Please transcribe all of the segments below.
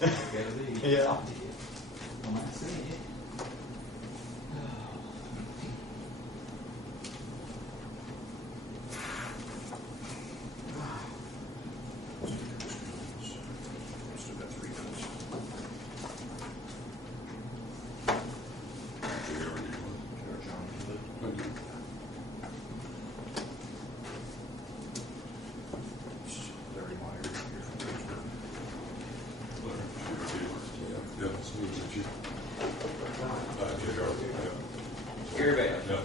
Yeah. When I see it. Still got 3 minutes. John, Larry Meyer here from Greensburg. Yeah, it's me, it's you. Gary Bailey. Yeah.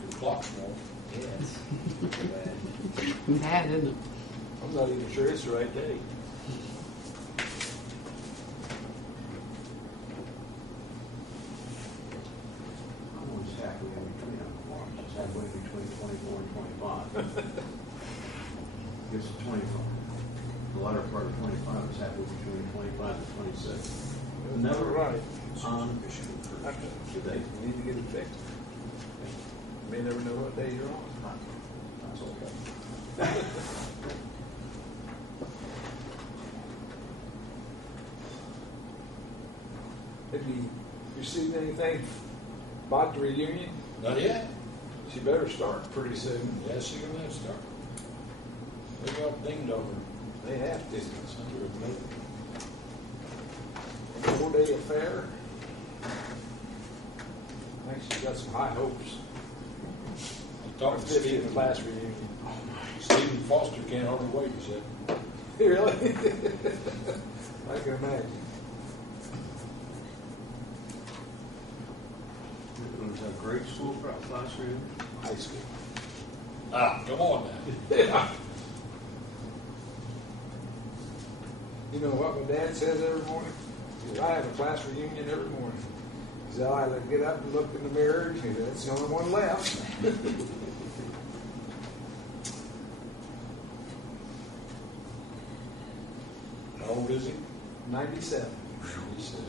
Your clock's wrong. Yes. Bad, isn't it? I'm not even sure it's the right day. I'm always halfway in between on the watch. It's halfway between 24 and 25. It's 25. The latter part of 25 is halfway between 25 and 26. Never right. on Today, you need to get it fixed. You may never know what day you're on. That's okay. Have you received anything about the reunion? Not yet. She better start pretty soon. Yes, you can start. We got dinged over. They have to. 4-day affair. I think she's got some high hopes. I talked to 50th Stephen. class reunion. Stephen Foster can't hardly wait, he said. Really? I can imagine. Was that grade school class reunion? High school. Ah, come on now. Yeah. You know what my dad says every morning? He says, I have a class reunion every morning. He said, I get up and look in the mirror, and he said, that's the only one left. How old is he? 97. He said.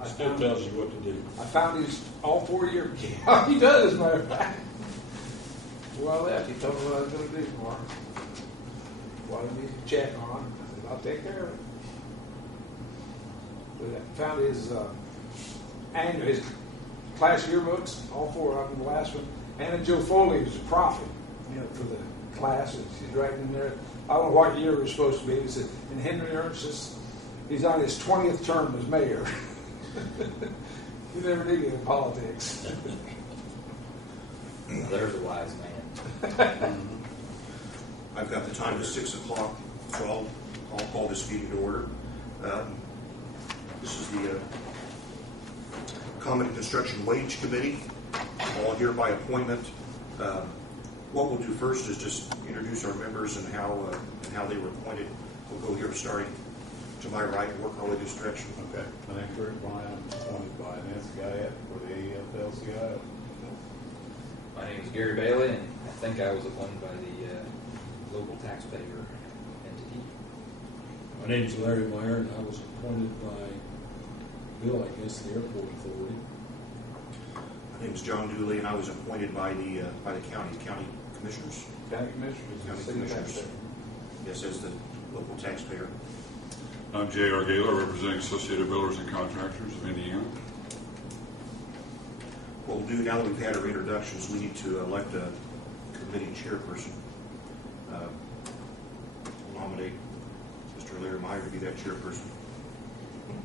I Still found, tells you what to do. I found his all 4-year count. He does, as a matter of fact. Before I left, he told me what I was going to do tomorrow. What I needed to check on. I said, I'll take care of it. But I found his annual, his class yearbooks, all 4 of them, the last one. Anna Joe Foley was a prophet, for the class. And she's writing in there. I don't know what year it was supposed to be. It said, and Henry Ernst, he's on his 20th term as mayor. You never did get in politics. There's a wise man. I've got the time to 6 o'clock, so I'll call this meeting to order. This is the Common Construction Wage Committee, all here by appointment. What we'll do first is just introduce our members and how they were appointed. We'll go here starting to my right and work our way this direction. Okay. My name's Rick Bryan. I'm appointed by Nancy Guyette for the AFL-CIO. My name is Gary Bailey, and I think I was appointed by the local taxpayer entity. My name is Larry Meyer, and I was appointed by Bill, I guess, the airport authority. My name is John Dooley, and I was appointed by the county commissioners. County commissioners, County city commissioners. taxpayer. Yes, as the local taxpayer. I'm J.R. Gaylor, representing Associated Builders and Contractors of Indiana. What we'll do now that we've had our introductions, we need to elect a committee chairperson. We'll nominate Mr. Larry Meyer to be that chairperson.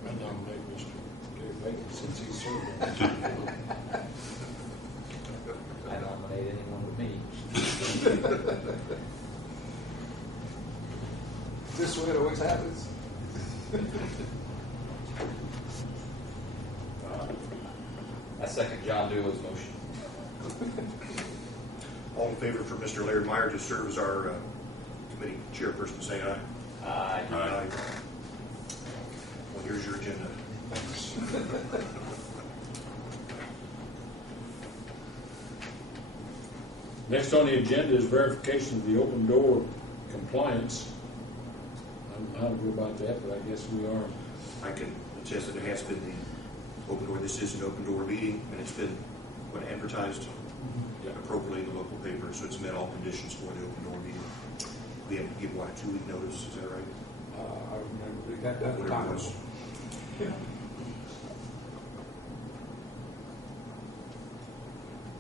I nominate Mr. Gary Baker since he's served. I nominate anyone with me. This way it always happens. I second John Dooley's motion. All in favor for Mr. Larry Meyer to serve as our committee chairperson, say aye. Aye. Aye. Well, here's your agenda. Next on the agenda is verification of the open door compliance. know how to go about that, but I guess we are. I can attest that it has been the open door, this is an open door meeting, and it's been advertised appropriately in the local paper, so it's met all conditions for the open door meeting. We have to give, what, a 2-week notice, is that right? I remember we got that Whatever time. it was.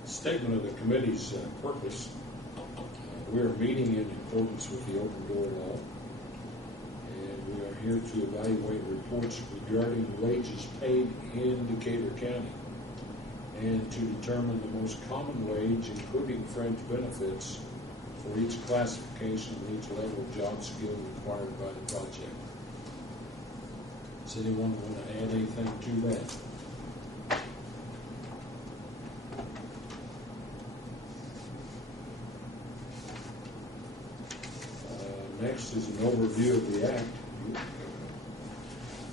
Statement of the committee's purpose. We are meeting in accordance with the open door law, and we are here to evaluate reports regarding wages paid in Decatur County and to determine the most common wage, including fringe benefits, for each classification and each level of job skill required by the project. Does anyone want to add anything to that? Next is an overview of the act.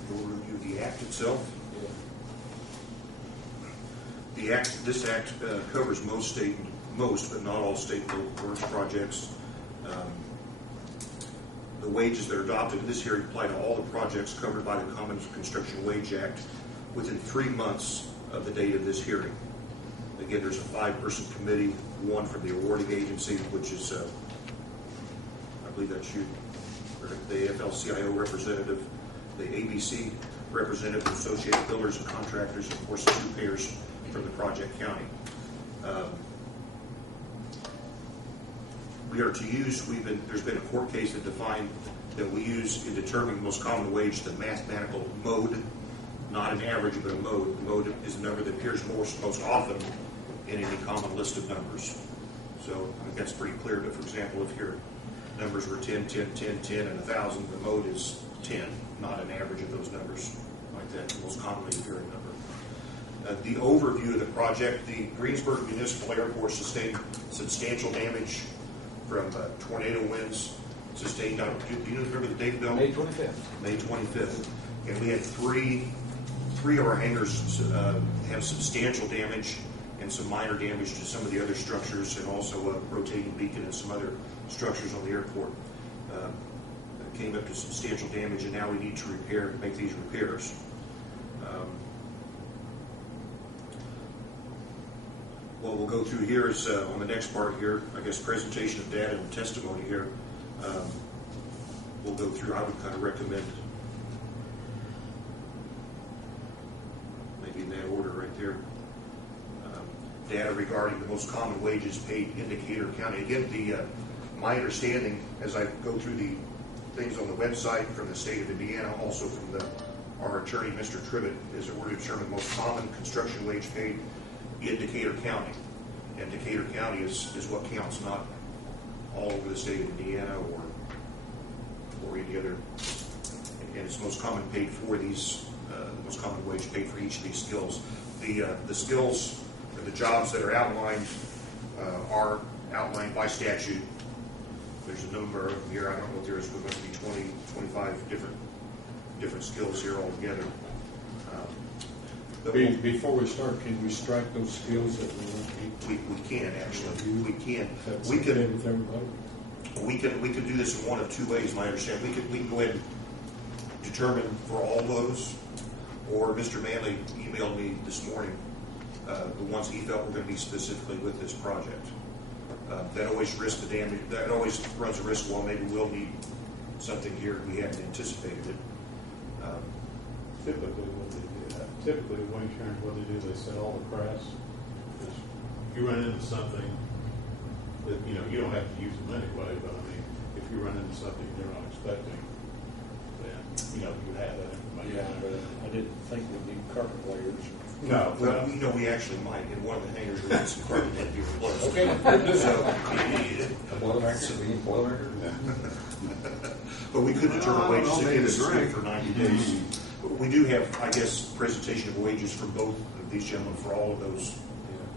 We'll review the act itself. Yeah. This act covers most, but not all state and local works projects. The wages that are adopted in this hearing apply to all the projects covered by the Common Construction Wage Act within 3 months of the date of this hearing. Again, there's a 5-person committee, one from the awarding agency, which is, I believe that's you, the AFL-CIO representative, the ABC representative, the Associated Builders and Contractors, and of course the 2 payers from the project county. We are to use, there's been a court case that defined that we use in determining the most common wage the mathematical mode, not an average, but a mode. The mode is a number that appears most often in any common list of numbers. So I think that's pretty clear. But for example, if your numbers were 10, 10, 10, 10, and 1,000, the mode is 10, not an average of those numbers like that, the most commonly appearing number. The overview of the project, the Greensburg Municipal Airport sustained substantial damage from tornado winds sustained out. Do you remember the date, Bill? May 25th. May 25th. And we had three of our hangars have substantial damage and some minor damage to some of the other structures, and also a rotating beacon and some other structures on the airport. Came up to substantial damage, and now we need to make these repairs. What we'll go through here is on the next part here, I guess, presentation of data and testimony here. We'll go through, I would kind of recommend maybe in that order right there. Data regarding the most common wages paid in Decatur County. Again, my understanding as I go through the things on the website from the state of Indiana, also from our attorney, Mr. Tribbett, is that we're to determine the most common construction wage paid in Decatur County. And Decatur County is what counts, not all over the state of Indiana or any other. And it's most common paid for these, the most common wage paid for each of these skills. The skills, the jobs that are outlined by statute. There's a number of them here. I don't know if there's going to be 20, 25 different skills here altogether. Before we start, can we strike those skills that we want to keep? We can actually. We can. That's We okay can. with everybody? We can do this in one of 2 ways. My understanding. We can go ahead and determine for all those, or Mr. Manley emailed me this morning the ones he felt were going to be specifically with this project. That always risks the damage. That always runs a risk. Well, maybe we'll need something here we hadn't anticipated it. Typically, what they do, wind insurance, what they do, they set all the crafts. If you run into something that, you don't have to use them anyway, but I mean, if you run into something you're not expecting, then, you have that information. Yeah, but I didn't think we need carpet layers. No, Well, we actually might. In one of the hangars, we had some carpet that be replaced. Okay. So, A Boilermaker, we need Boilermaker. but we could determine wages I'll again make a this drink. for 90 days. But we do have, I guess, presentation of wages from both of these gentlemen for all of those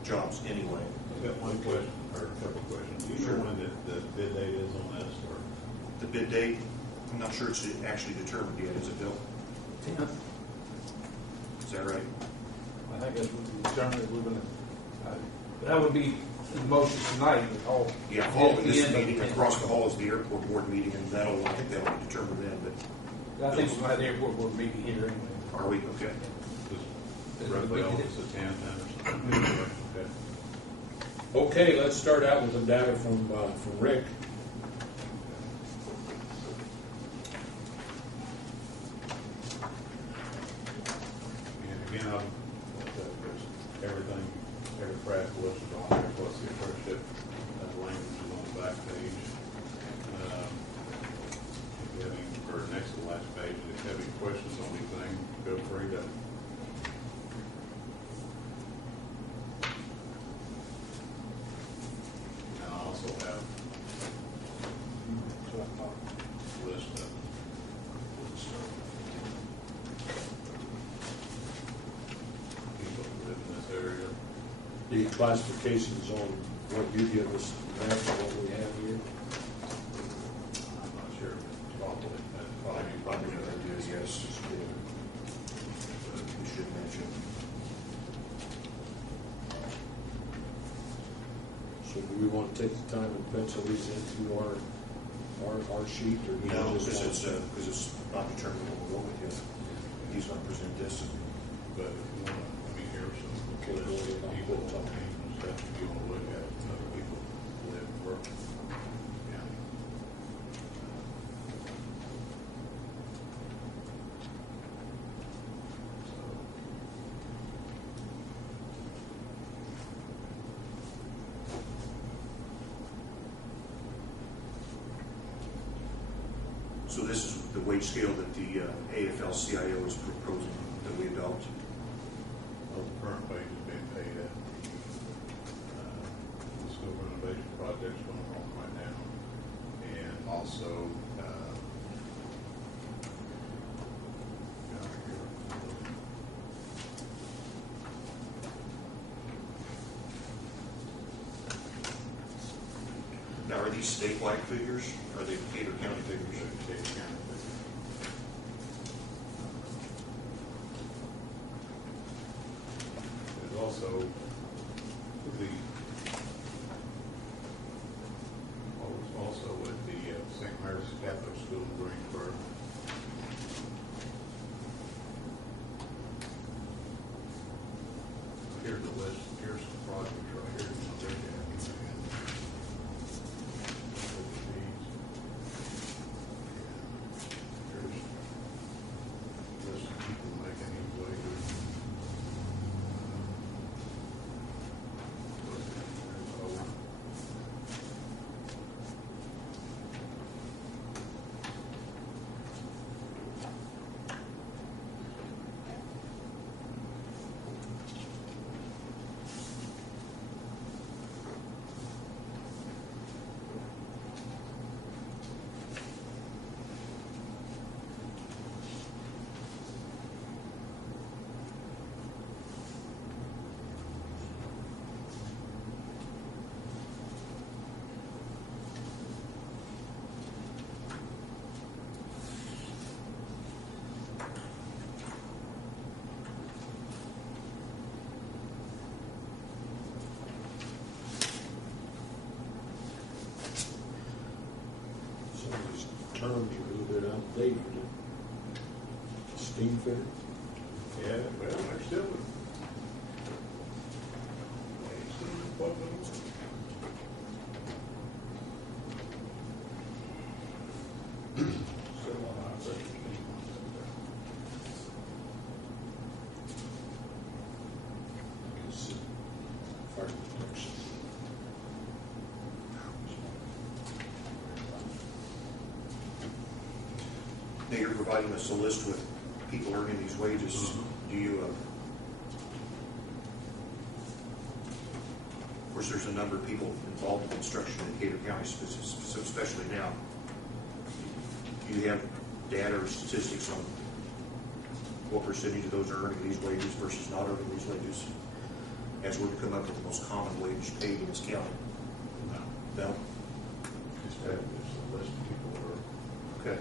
jobs anyway. I've got one question, or a couple of questions. Do you know when the bid date is on this, or? The bid date, I'm not sure it's actually determined yet, is it, Bill? Is that right? I think that's what we determined we're going to, that would be the motion tonight, but all, Yeah, following this Yeah. meeting, across the hall is the airport board meeting, and I think that'll be determined then, but I think we'll have the airport board meeting here anyway. are we, okay? Just roughly all this at 10 or something. Okay. Okay, let's start out with the data from Rick. And again, there's everything, every craft listed on there, plus the apprenticeship language is on the back page. If you have any, or next to the last page, if you have any questions on anything, feel free to. And I also have a list of people who live in this area. The classifications on what you give us, that's what we have here. I'm not sure, probably, Probably what I do is yes. We should mention. So do we want to take the time and pencil these into our sheet, or do you No, just because want it's not determined what we'll go with yet. He's going to present this. but if you want to, I mean, here's some Okay, go lists ahead, of I'll people, put it on. names and stuff, if you want to look at, other people who live and work in the county. So this is the wage scale that the AFL-CIO is proposing that we adopt. Well, the current wage is being paid at the school renovation project's going on right now. And also, down here, Now, are these statewide figures? Or are they Decatur County figures? State county. There's also also with the St. Mary's Catholic School in Greensburg. Here's the list, here's the project right here, you know, they're having. Here's list of people making these wages. some of these terms are a little bit outdated? Steam fitter? Yeah, well, they're still. Still on operation. Because fire protection. Now, you're providing us a list with people earning these wages. Do you, of course, there's a number of people involved in construction in Decatur County, especially now. Do you have data or statistics on what percentage of those are earning these wages versus not earning these wages? As we're to come up with the most common wage paid in this county? No, No? just have just a list of people who are. Okay.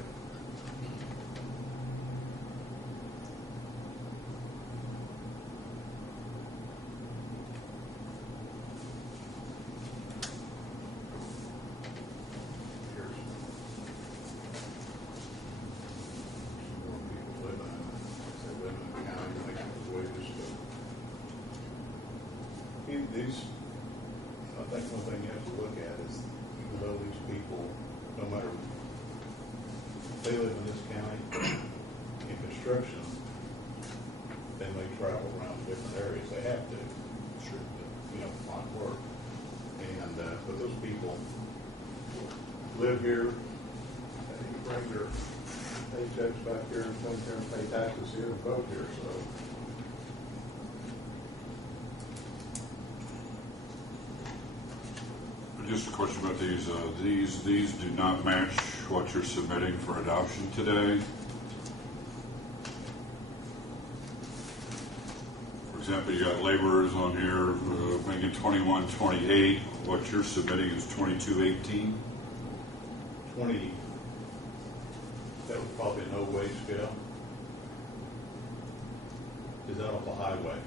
these, I think one thing you have to look at is, even though these people, no matter, if they live in this county, in construction, they may travel around different areas, they have to, sure, you know, find work. And, but those people live here, they bring their paychecks back here and come here and pay taxes here and vote here, so. Just a question about these. These do not match what you're submitting for adoption today. For example, you got laborers on here making $21.28. What you're submitting is $22.18. 20, that was probably a no wage scale. Is that off the highway?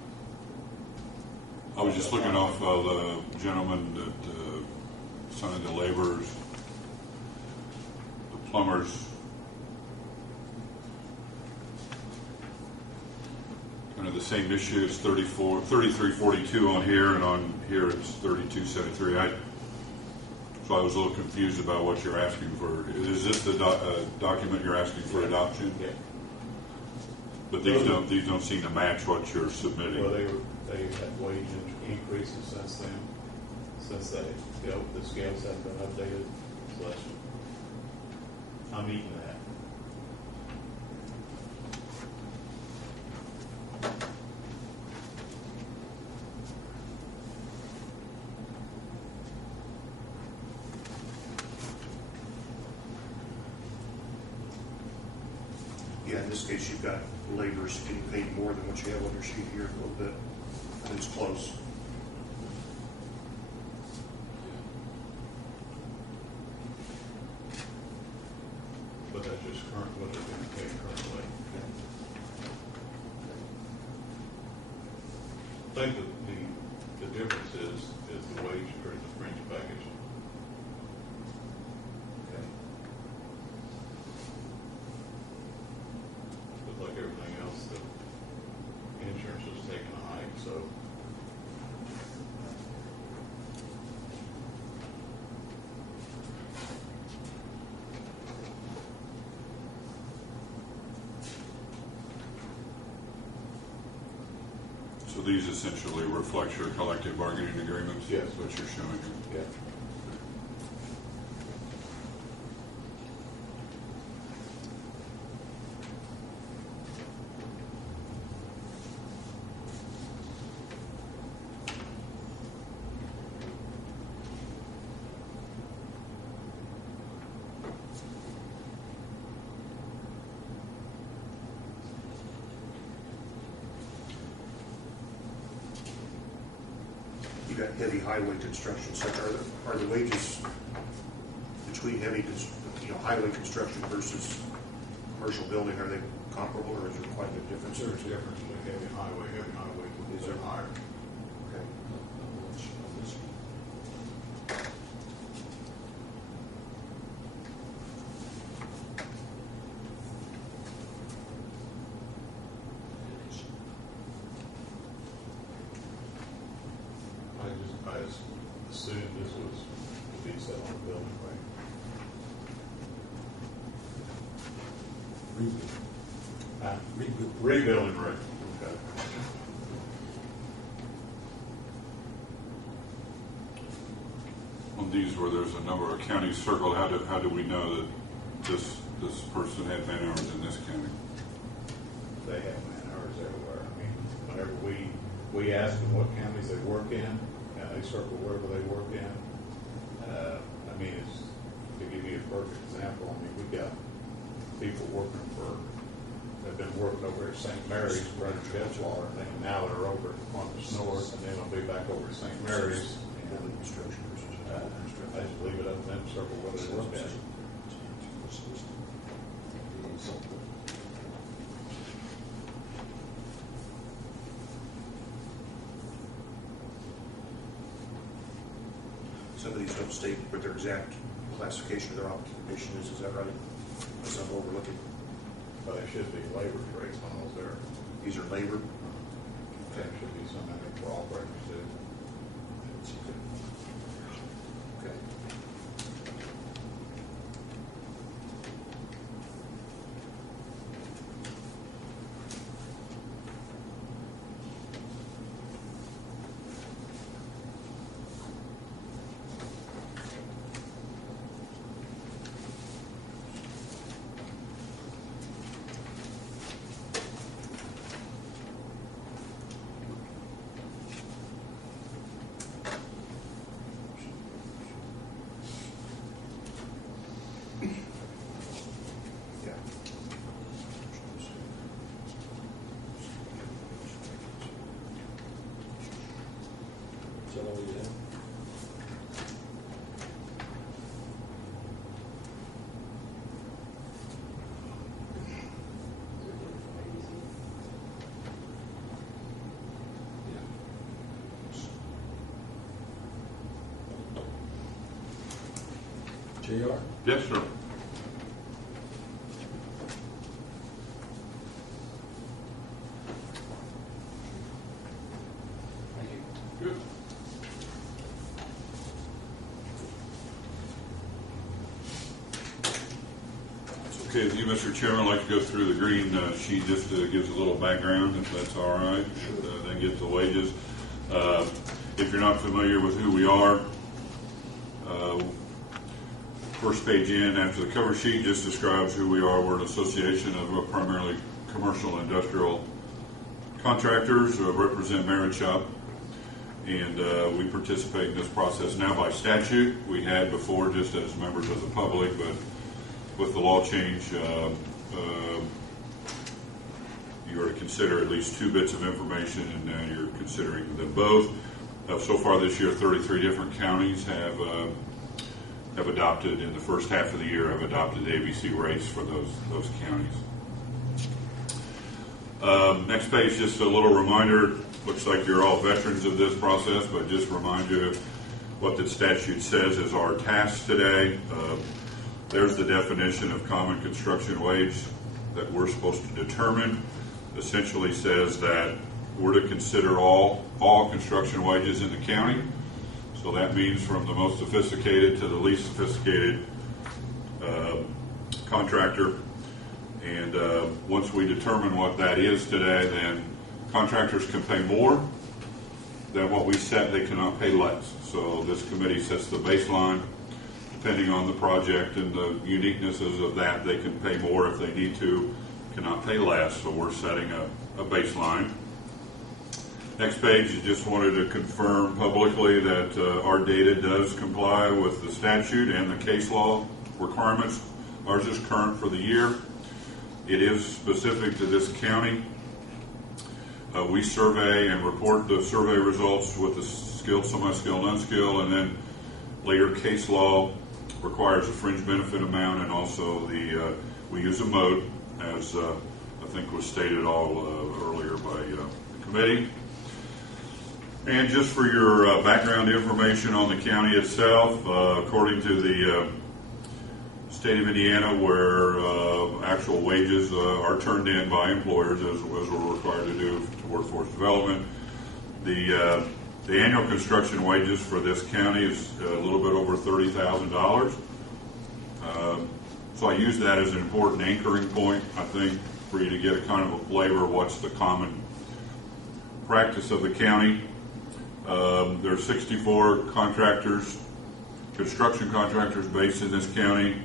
I was just looking off the gentleman that some of the laborers, the plumbers, kind of the same issue. It's 33.42 on here, and on here it's 32.73. So I was a little confused about what you're asking for. Is this the document you're asking for adoption? Yeah. But these don't seem to match what you're submitting. Well, they had wage increases since then, since the scales haven't been updated. So I'm eating that. Yeah, in this case, you've got laborers getting paid more than what you have on your sheet here a little bit. And it's close. But that's just current, what they're being paid currently. I think that the difference is the wage or the fringe package. Okay. But like everything else, the insurance is taking a hike, so. So these essentially reflect your collective bargaining agreements? Yes. What you're showing here. Yeah. You got heavy highway construction, so are the wages between highway construction versus commercial building, are they comparable, or is there quite a bit difference? There's a difference between heavy highway Is there? are higher. Okay. I assumed this was to be set on the building, right? Rebuilding rate. Okay. On these where there's a number of counties circled, how do we know that this person had man hours in this county? They have man hours everywhere. I mean, whenever we ask them what counties they work in, and they circle wherever they work in. I mean, it's, to give you a perfect example, I mean, we've got people working they've been working over at St. Mary's, right at Jetwater, and now they're over on the north, and then they'll be back over at St. Mary's. Building construction versus I just leave it up to them to circle whether they look at it. Some of these don't state what their exact classification of their occupation is that right? Some overlooking. But it should be labor rates on those there. These are labor. There should be some in there for operators too. Okay. Is that all you have? JR? Yes, sir. Thank you. Good. Okay, with you, Mr. Chairman, I'd like to go through the green sheet just to give a little background, if that's all right, and then get to wages. If you're not familiar with who we are, first page in after the cover sheet just describes who we are. We're an association of primarily commercial and industrial contractors who represent Merit Shop, and we participate in this process now by statute. We had before just as members of the public, but with the law change, you are to consider at least 2 bits of information, and now you're considering them both. So far this year, 33 different counties have adopted, in the first half of the year, have adopted the ABC rates for those counties. Next page, just a little reminder. Looks like you're all veterans of this process, but just remind you what the statute says is our task today. There's the definition of common construction wage that we're supposed to determine. Essentially says that we're to consider all construction wages in the county. So that means from the most sophisticated to the least sophisticated contractor. And once we determine what that is today, then contractors can pay more than what we set. They cannot pay less. So this committee sets the baseline. Depending on the project and the uniquenesses of that, they can pay more if they need to, cannot pay less. So we're setting a baseline. Next page, you just wanted to confirm publicly that our data does comply with the statute and the case law requirements. Ours is current for the year. It is specific to this county. We survey and report the survey results with the skilled, semi-skilled, unskilled, and then later case law requires a fringe benefit amount, and also we use a mode, as I think was stated all earlier by the committee. And just for your background information on the county itself, according to the state of Indiana, where actual wages are turned in by employers, as we're required to do to workforce development, the annual construction wages for this county is a little bit over $30,000. So I use that as an important anchoring point, I think, for you to get a kind of a flavor of what's the common practice of the county. There are 64 contractors, construction contractors based in this county.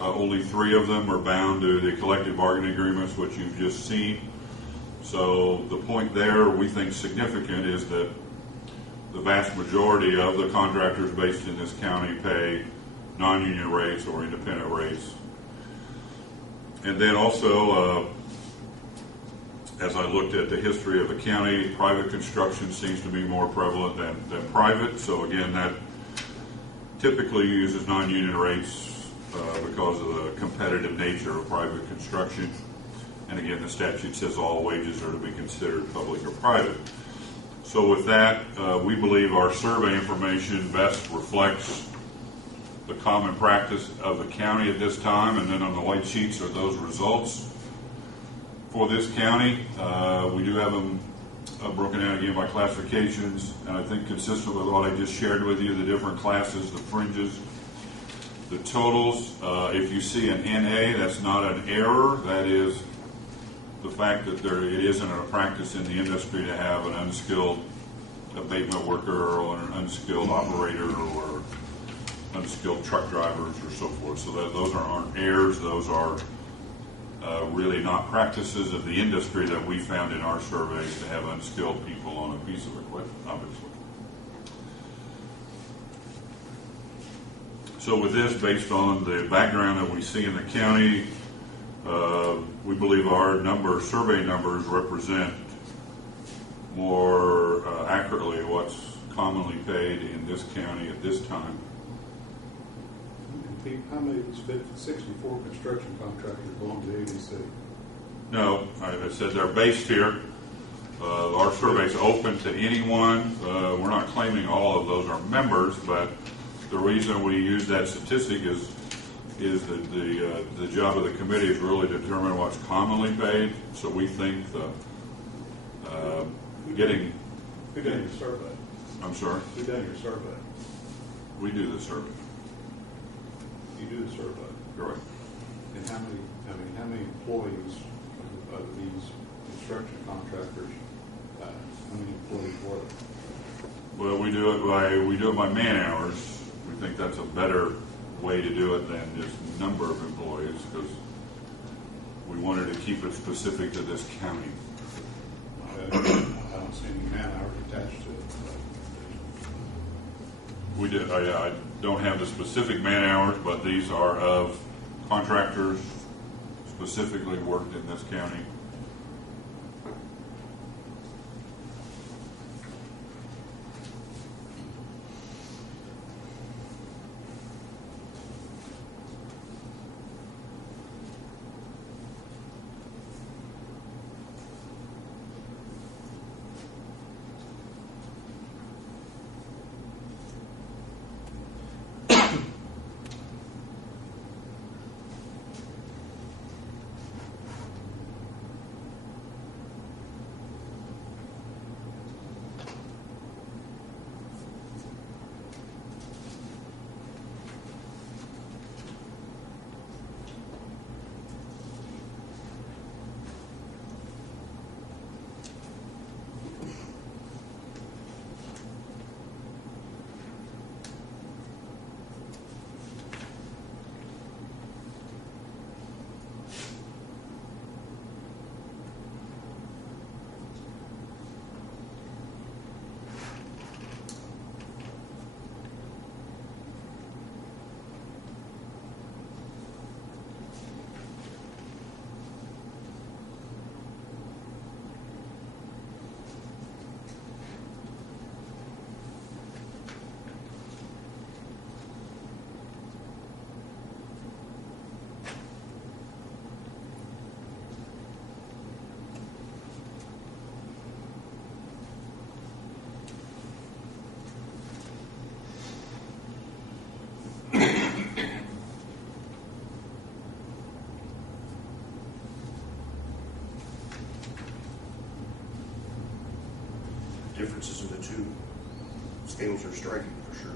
Only 3 of them are bound to the collective bargaining agreements, which you've just seen. So the point there we think significant is that the vast majority of the contractors based in this county pay non-union rates or independent rates. And then also, as I looked at the history of the county, private construction seems to be more prevalent than private. So again, that typically uses non-union rates because of the competitive nature of private construction. And again, the statute says all wages are to be considered public or private. So with that, we believe our survey information best reflects the common practice of the county at this time, and then on the white sheets are those results for this county. We do have them broken out again by classifications, and I think consistent with what I just shared with you, the different classes, the fringes, the totals. If you see an NA, that's not an error. That is the fact that it isn't a practice in the industry to have an unskilled abatement worker or an unskilled operator or unskilled truck drivers or so forth. So those aren't errors. Those are really not practices of the industry that we found in our surveys to have unskilled people on a piece of equipment, obviously. So with this, based on the background that we see in the county, we believe our survey numbers represent more accurately what's commonly paid in this county at this time. How many, 64 construction contractors belong to the ABC? No, I said they're based here. Our survey's open to anyone. We're not claiming all of those are members, but the reason we use that statistic is that the job of the committee is really to determine what's commonly paid. So we think Who done your survey? I'm sorry? Who done your survey? We do the survey. You do the survey. Correct. And how many employees of these construction contractors, how many employees were there? Well, we do it by man hours. We think that's a better way to do it than just number of employees because we wanted to keep it specific to this county. I don't see any man hours attached to it. We did. I don't have the specific man hours, but these are of contractors specifically worked in this county. Differences in the two scales are striking for sure.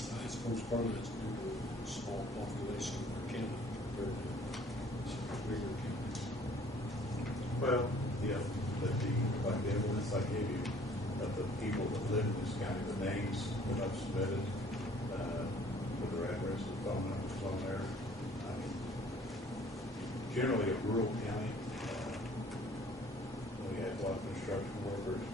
I suppose part of it's due to the small population of our county compared to some bigger counties. Well, yeah, like the evidence I gave you of the people that live in this county, the names that I've submitted, with their address and phone numbers on there. I mean, generally a rural county, we have a lot of construction workers,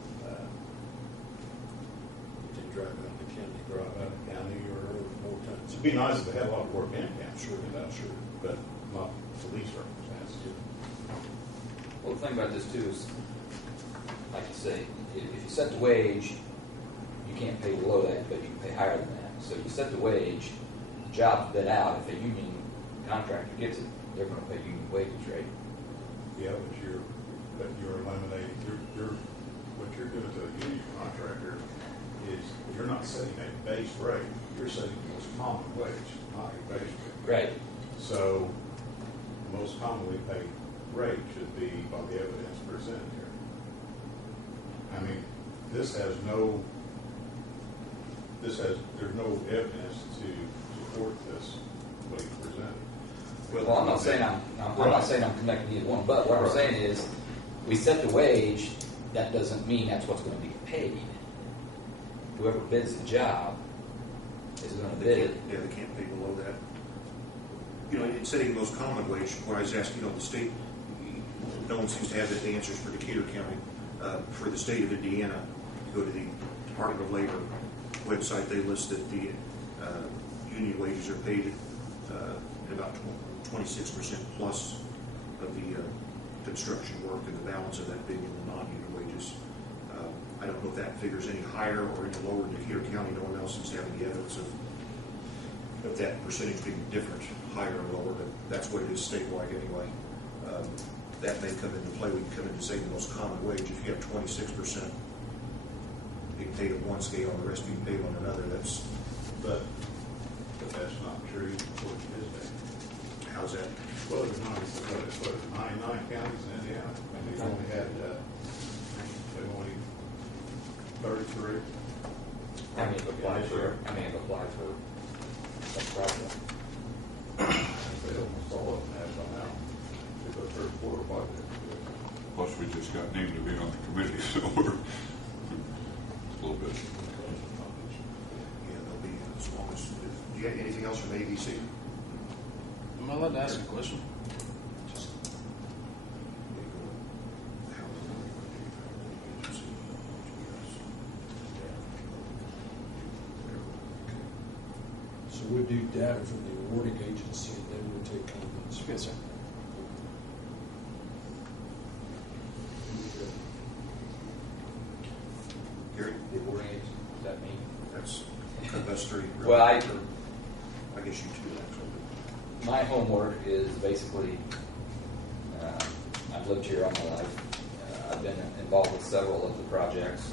They drive out of the county. drive out of the county or More times. it'd be nice if they had a lot of work in county. Sure, sure. But not police circumstances. Well, the thing about this too is, like you say, if you set the wage, you can't pay below that, but you can pay higher than that. So you set the wage, job's bid out, if a union contractor gets it, they're gonna pay union wages, right? Yeah, but you're eliminating, what you're doing to a union contractor is not setting a base rate, you're setting the most common wage, not a base rate. Right. So, the most commonly paid rate should be by the evidence presented here. I mean, there's no evidence to support this, what he presented. Well, I'm not saying I'm not saying I'm connecting either one, but what I'm saying is, we set the wage, that doesn't mean that's what's going to be paid. Whoever bids the job is going to bid it. Yeah, they can't pay below that. You know, in setting the most common wage, where I was asking, you know, the state, no one seems to have the answers for Decatur County. For the state of Indiana, go to the Department of Labor website, they list that the union wages are paid at about 26% plus of the construction work, and the balance of that being in the non-union wages. I don't know if that figures any higher or any lower in Decatur County. No one else seems to have any evidence of that percentage being different, higher or lower, but that's what it is statewide anyway. That may come into play. We can come into say the most common wage. If you have 26% being paid at one scale and the rest being paid on another, that's. But that's not true for his day. How's that? Well, there's 99 counties in Indiana, and they've only had, 33. How many have applied for that project? They almost all of them have by now. It's a third quarter budget. Plus, we just got named to be on the committee, so we're a little bit. Yeah, they'll be as long as. Do you have anything else from ABC? Am I allowed to ask a question? So we'll do data from the awarding agency, and then we'll take comments. Yes, sir. Gary? The awarding agency, does that mean? That's three. Well, I guess you two actually. my homework is basically, I've lived here all my life. I've been involved with several of the projects.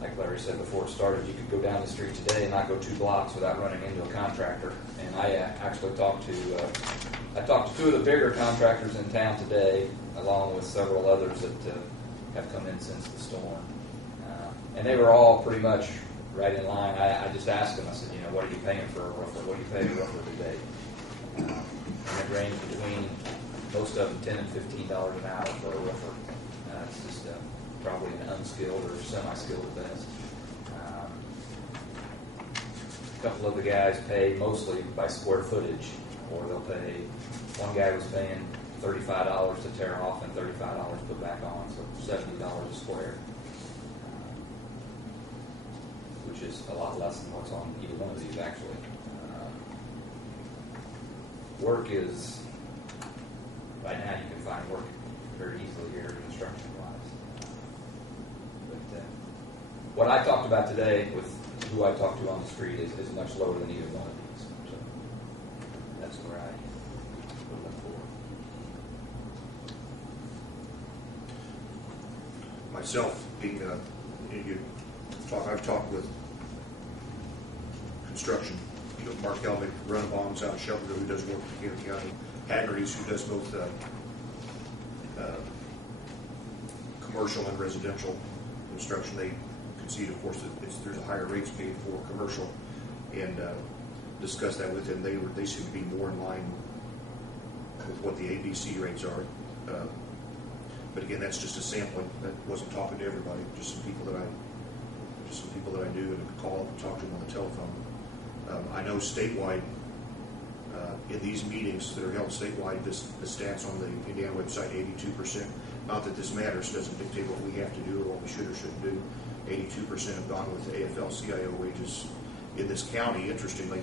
Like Larry said before it started, you could go down the street today and not go 2 blocks without running into a contractor. And I actually talked to two of the bigger contractors in town today, along with several others that have come in since the storm. And they were all pretty much right in line. I just asked them, I said, you know, what are you paying for a roofer? What do you pay a roofer today? And it ranged between most of them $10 and $15 an hour for a roofer. It's just probably an unskilled or semi-skilled at best. A couple of the guys pay mostly by square footage, or they'll pay. One guy was paying $35 to tear off and $35 to put back on, so $70 a square, which is a lot less than what's on either one of these actually. Work is, right now you can find work very easily here construction-wise. But what I talked about today with who I talked to on the street is much lower than either one of these. So that's where I would look for. Myself, being I've talked with construction. You know, Mark Helmick, Runbombs out of Shelbyville, who does work for Decatur County. Haggerty's, who does both commercial and residential construction. They concede, of course, that there's a higher rates paid for commercial, and discussed that with him. They seem to be more in line with what the ABC rates are. But again, that's just a sampling. That wasn't talking to everybody. Just some people that I knew and could call and talk to them on the telephone. I know statewide, in these meetings that are held statewide, the stats on the Indiana website, 82%. Not that this matters, doesn't dictate what we have to do or what we should or shouldn't do. 82% have gone with AFL-CIO wages in this county. Interestingly,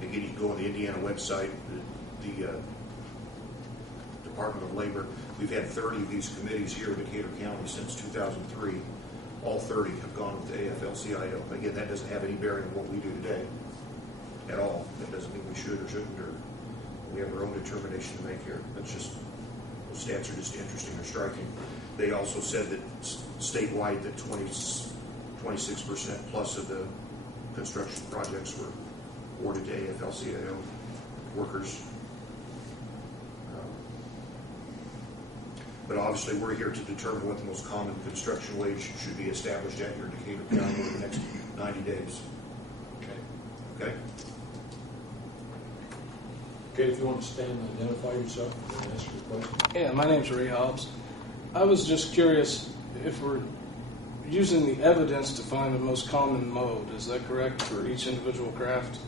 again, you can go on the Indiana website, the Department of Labor. We've had 30 of these committees here in Decatur County since 2003. All 30 have gone with the AFL-CIO. Again, that doesn't have any bearing on what we do today at all. That doesn't mean we should or shouldn't, or we have our own determination to make here. That's just, those stats are just interesting or striking. They also said that statewide that 26% plus of the construction projects were awarded to AFL-CIO workers. But obviously, we're here to determine what the most common construction wage should be established at your Decatur County over the next 90 days. Okay? Okay, if you want to stand and identify yourself and ask your question. Yeah, my name's Ray Hobbs. I was just curious if we're using the evidence to find the most common mode. Is that correct for each individual craft?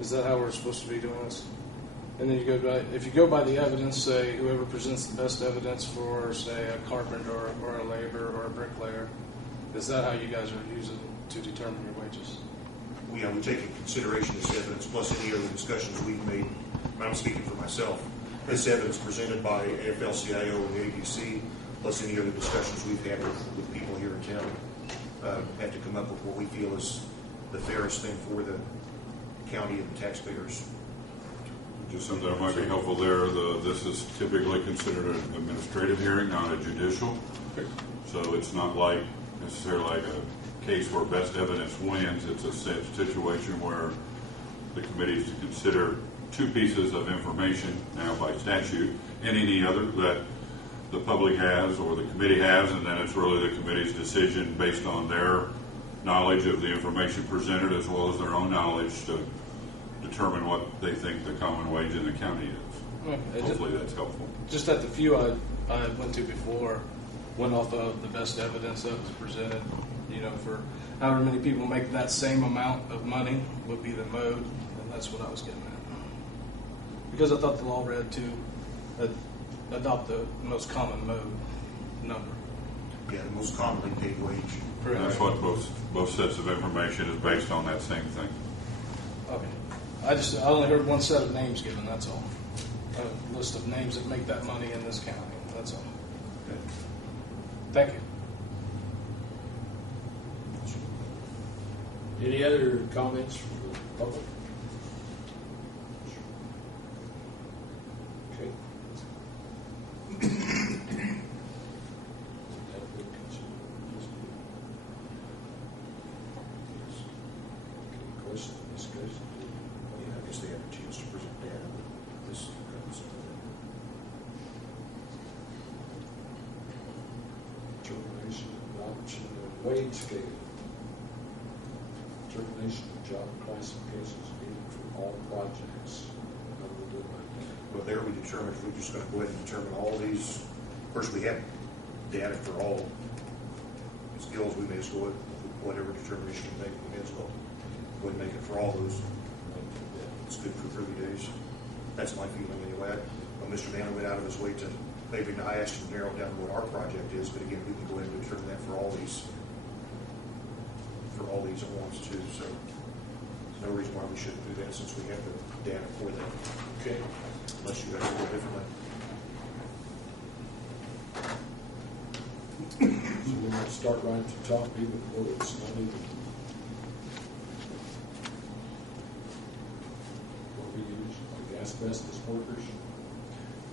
Is that how we're supposed to be doing this? And then you go by, if you go by the evidence, say whoever presents the best evidence for, say, a carpenter or a laborer or a bricklayer, is that how you guys are using to determine your wages? We take in consideration this evidence plus any other discussions we've made. I'm speaking for myself. This evidence presented by AFL-CIO and the ABC, plus any other discussions we've had with people here in town, have to come up with what we feel is the fairest thing for the county and the taxpayers. Just something that might be helpful there. This is typically considered an administrative hearing, not a judicial. So it's not like necessarily like a case where best evidence wins. It's a situation where the committee is to consider two pieces of information now by statute and any other that the public has or the committee has, and then it's really the committee's decision based on their knowledge of the information presented as well as their own knowledge to determine what they think the common wage in the county is. Okay. Hopefully that's helpful. Just at the few I went to before, went off of the best evidence that was presented, for however many people make that same amount of money would be the mode, and that's what I was getting at. Because I thought the law read to adopt the most common mode number. Yeah, the most commonly paid wage. Correct. That's what both sets of information is based on, that same thing. Okay. I only heard one set of names given, that's all. A list of names that make that money in this county, that's all. Okay. Thank you. Any other comments from the public? Okay. Question, discussion? Yeah, I guess they have a chance to present data. This comes Determination of adoption of wage scale. Determination of job classifications needed for all projects. How do we do it like that? Well, there we determined, if we're just going to go ahead and determine all these, first we have data for all skills, we may as well, whatever determination we make, we may as well go ahead and make it for all those. It's good for 30 days. That's my feeling anyway. Well, Mr. Mann went out of his way to, maybe I asked him to narrow down what our project is, but again, we can go ahead and determine that for all these at once too. So there's no reason why we shouldn't do that since we have the data for that. Okay. Unless you guys do it differently. So we might start right at the top, even though it's not even what we use, like asbestos workers.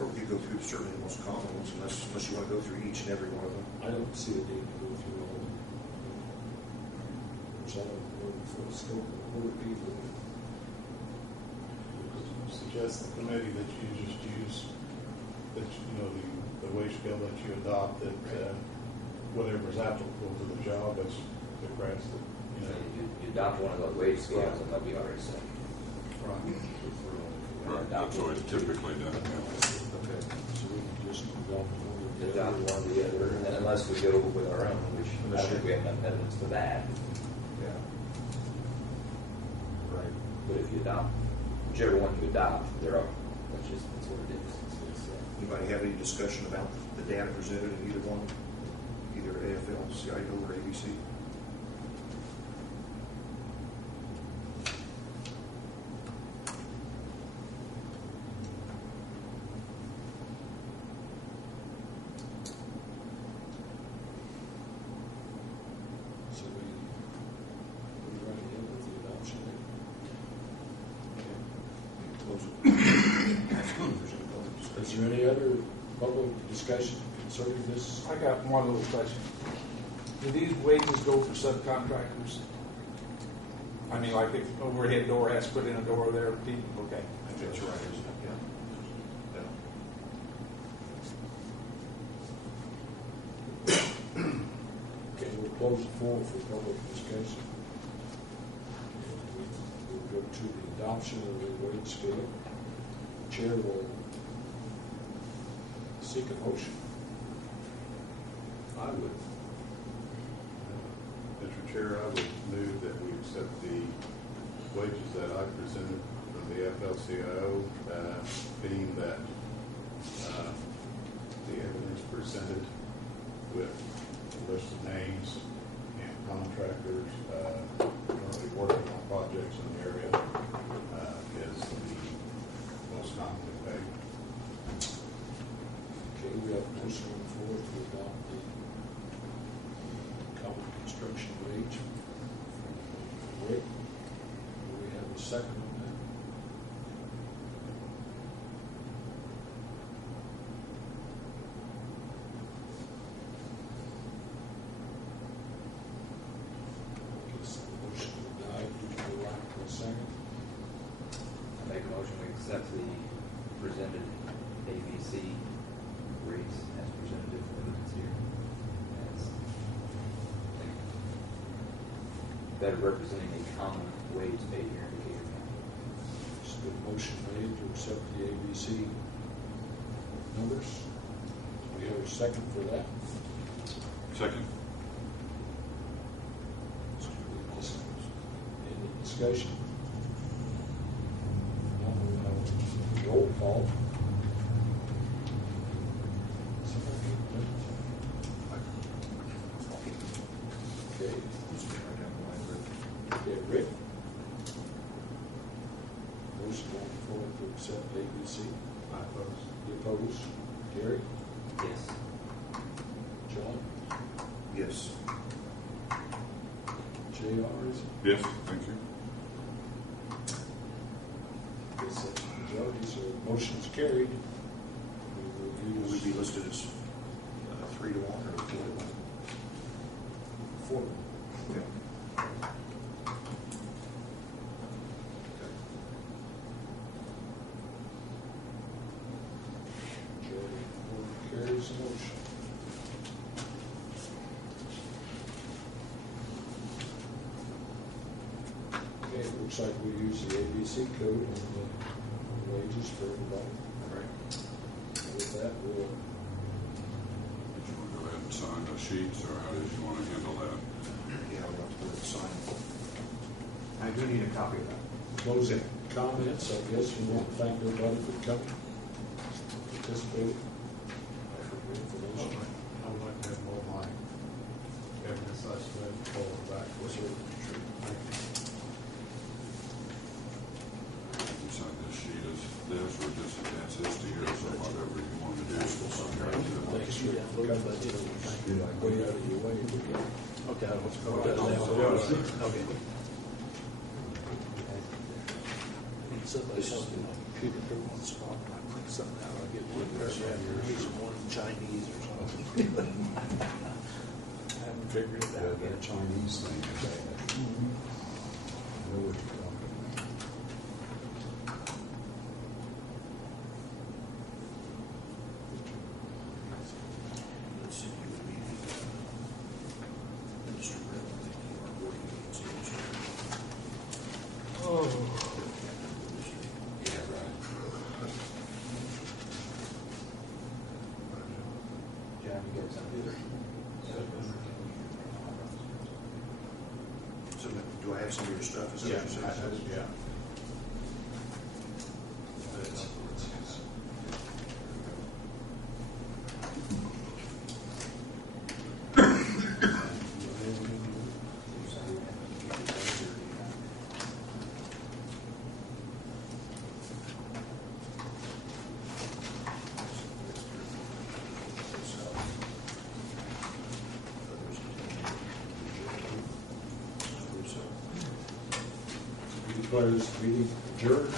Or we could go through certainly the most common ones unless you want to go through each and every one of them. I don't see a need to go through all of them. Which I don't know for the scope of the work either. Suggest the committee that you just use, that, the wage scale that you adopt, that whatever is applicable to the job, that's the crafts that, You adopt one of those wage scales and they'll be already set. Right, that's always typically done. Okay, so we can just adopt one or the Adopt other. one or the other, and unless we go with our own, which I don't think we have enough evidence for that. Yeah. Right. But if you adopt, whichever one you adopt, they're up. That's what it is. Anybody have any discussion about the data presented in either one? Either AFL, CIO, or ABC? So we're right ahead with the adoption there. Close it. If there's any public Is discussion. there any other public discussion concerning this? I got one little question. do these wages go for subcontractors? I mean, like if overhead door has to put in a door there, people, okay. That's right, isn't it? Okay, we'll close the floor for public discussion. And we'll go to the adoption of the wage scale. Chair will seek a motion. I would, Mr. Chair, I would move that we accept the wages that I presented from the FLCIO, being that the evidence presented with a list of names and contractors currently working on projects in the area is the most commonly paid. Okay, we have a motion on the floor to adopt the common construction wage. Rick, do we have a second on that? Okay, so the motion will die due to the lack of a second. I make a motion, we accept the presented ABC rates as presented for evidence here. As, I think, better representing a common wage paid here in Decatur County. There's been a motion made to accept the ABC numbers. Do we have a second for that? Second. Any discussion? Now we'll have a roll call. Okay. Okay, Rick? Motion on the floor to accept ABC. I oppose. You oppose? Gary? Yes. John? Yes. JR, is it? Yes, thank you. Guess that's the majority, so motion's carried. We will Will we use be listed as 3 to 1 or 4 to 1? 4. Okay. Majority of the board carries the motion. Okay, it looks like we use the ABC code on the wages for everybody. All right. With that, we'll, Did you want to go ahead and sign the sheets, or how did you want to handle that? Yeah, we'll have to go to the sign. I do need a copy of that. closing comments. I guess we want to thank everybody for coming, participating. For your information. I would like to have all my evidence I submitted forward back. Yes, sir. Thank you. You can sign this sheet as this, or just advance this to here, so whatever you want to do. Thanks for coming. Way out of your way. Okay, let's go. Okay. Somebody's helping my computer every once in a while. When I print something out, I get one paragraph here, he's one Chinese or something. I haven't figured it out yet. Chinese thing. I know what you're talking about. Let's see, you would be Mr. Red, I think you are working against each other. Oh. Yeah, right. John, you got something? So do I have some of your stuff? Is that what you're saying? Yeah. Declares meeting adjourned.